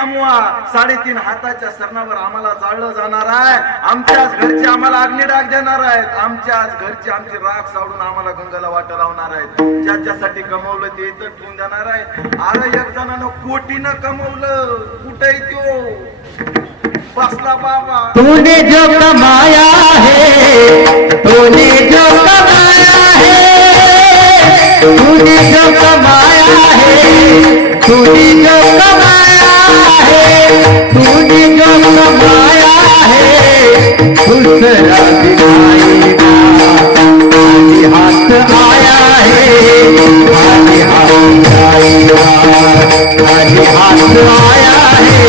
कमवा. साडेतीन हाताच्या सरणावर आम्हाला जाळलं जाणार आहे. आमच्याच घरचे आम्हाला अग्निडाग देणार आहेत. आमच्याच घरचे आमची राख सावडून आम्हाला गंगाला वाट लावणार आहेत. ज्याच्यासाठी कमवलं ते इथं ठेवून देणार आहे अरे एक जणानं कोटीनं कमवलं. कुठे तो? बसला बाबा. तूने जो कमाया है तूने जो दूसरा दिखाएगा हाथ आया है हाथ आया है।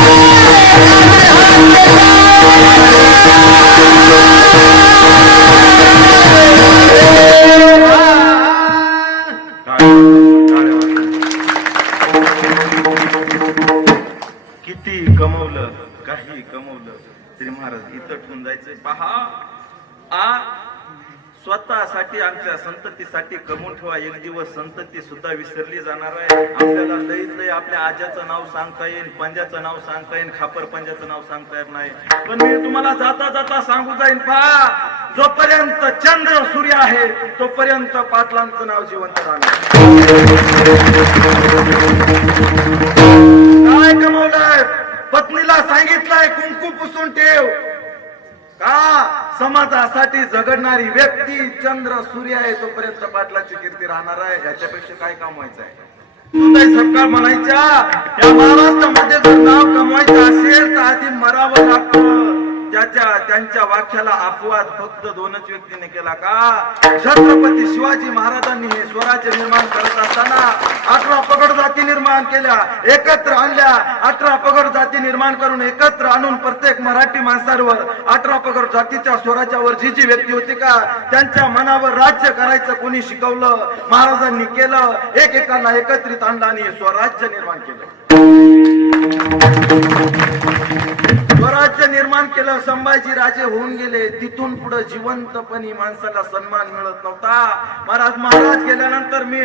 किती कमवलं काही कमवलं तरी महाराज इथं ठेवून जायचंय. पहा आ स्वतःसाठी आमच्या संततीसाठी कमवून ठेवा. एक दिवस संतती सुद्धा विसरली जाणार आहे. आपल्याला लई लई आपल्या आज्याचं नाव सांगता येईल पंजाचं नाव सांगता येईल खापर पंजाचं नाव सांगता येत नाही. पण मी तुम्हाला जाता जाता सांगू जाईन पहा जोपर्यंत चंद्र सूर्य आहे तोपर्यंत पाटलांचं नाव जिवंत राहणार. काय कमवलाय पत्नीला सांगितलंय कुंकू पुसून ठेव. का समाजासाठी झगडणारी व्यक्ती चंद्र सूर्य आहे तोपर्यंत पाटलाची कीर्ती राहणार आहे? याच्यापेक्षा काय कमवायचं आहे सरकार म्हणायच्या या महाराष्ट्रामध्ये जर नाव कमवायचं असेल तर आधी मरावं लागतं. त्याच्या त्यांच्या वाक्याला अपवाद फक्त दोनच व्यक्तीने केला का? छत्रपती शिवाजी महाराजांनी हे स्वराज्य निर्माण करत असताना अठरा पकड जातीने निर्माण केल्या एकत्र आणल्या. अठरा पगड जाती निर्माण करून एकत्र आणून प्रत्येक मराठी माणसांवर अठरा पगड जातीच्या स्वराज्यावर जी जी व्यक्ती होती का त्यांच्या मनावर राज्य करायचं कोणी शिकवलं महाराजांनी केलं एकेकांना एकत्रित आणलं आणि स्वराज्य निर्माण केलं. स्वराज्य निर्माण केलं संभाजी राजे होऊन गेले. तिथून पुढे जिवंतपणी माणसाला सन्मान मिळत नव्हता. महाराज महाराज गेल्यानंतर मी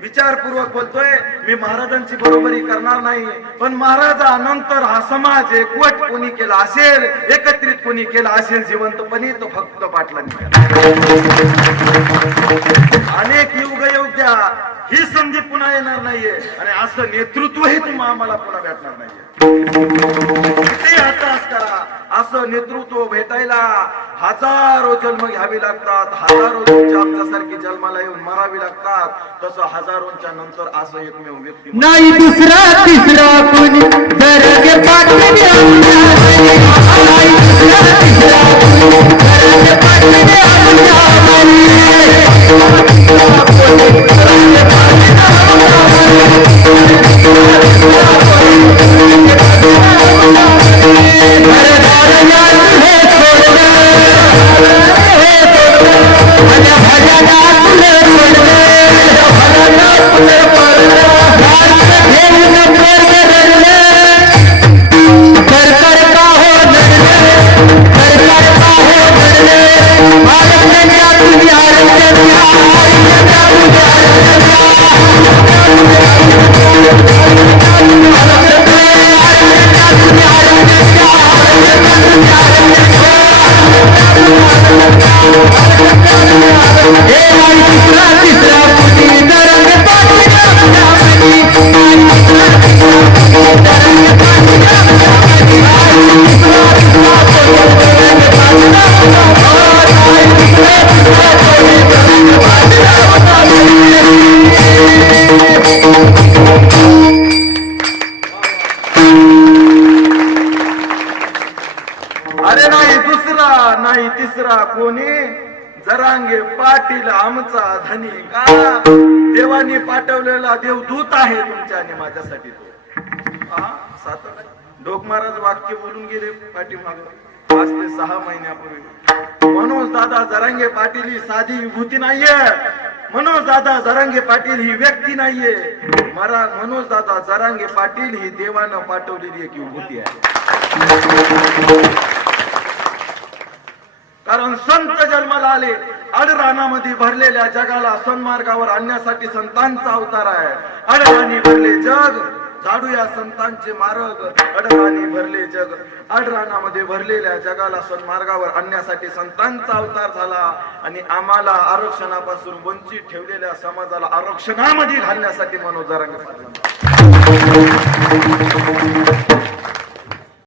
विचारपूर्वक बोलतोय मी महाराजांची बरोबरी करणार नाही. पण महाराजानंतर हा समाज एकवट कोणी केला असेल एकत्रित कोणी केला असेल जिवंतपणी तो फक्त पाटलांनी अनेक युग येऊ द्या ही संधी पुन्हा येणार नाहीये. आणि असं नेतृत्वही तुम्हाला आम्हाला पुन्हा भेटणार नाहीये. असं नेतृत्व भेटायला हजारो जन्म घ्यावे लागतात. हजारो तुमच्या आमच्यासारखी जन्माला येऊन मरावी लागतात. तसं हजारोंच्या नंतर असं एकमेव व्यक्ती नाही दुसरा तिसरा कोणी दुसरा तिसरा अरे नाही दुसरा नाही तिसरा कोणी? जरांगे पाटील आमचा धनी का? देवानी पाठवलेला देवदूत आहे तुमच्या आणि माझ्यासाठी तो. सात डोक महाराज वाक्य बोलून गेले पाठीमाग. पाच ते सहा महिन्यापूर्वी. मनोज दादा जरांगे पाटील ही साधी विभूती नाहीये. मनोज दादा जरांगे पाटील ही व्यक्ती नाहीये. मरा मनोज दादा जरांगे पाटील ही देवानं पाठवलेली एक विभूती आहे. कारण संत जन्माला आले. अडरानामध्ये भरलेल्या जगाला सन्मार्गावर आणण्यासाठी संतांचा अवतार आहे. अडराणी भरले जग. झाडू या संतांचे मार्ग. अडराणी भरले जग. अडरानामध्ये भरलेल्या जगाला सन्मार्गावर आणण्यासाठी संतांचा अवतार झाला. आणि आम्हाला आरक्षणापासून वंचित ठेवलेल्या समाजाला आरक्षणामध्ये घालण्यासाठी मनोज जरांगे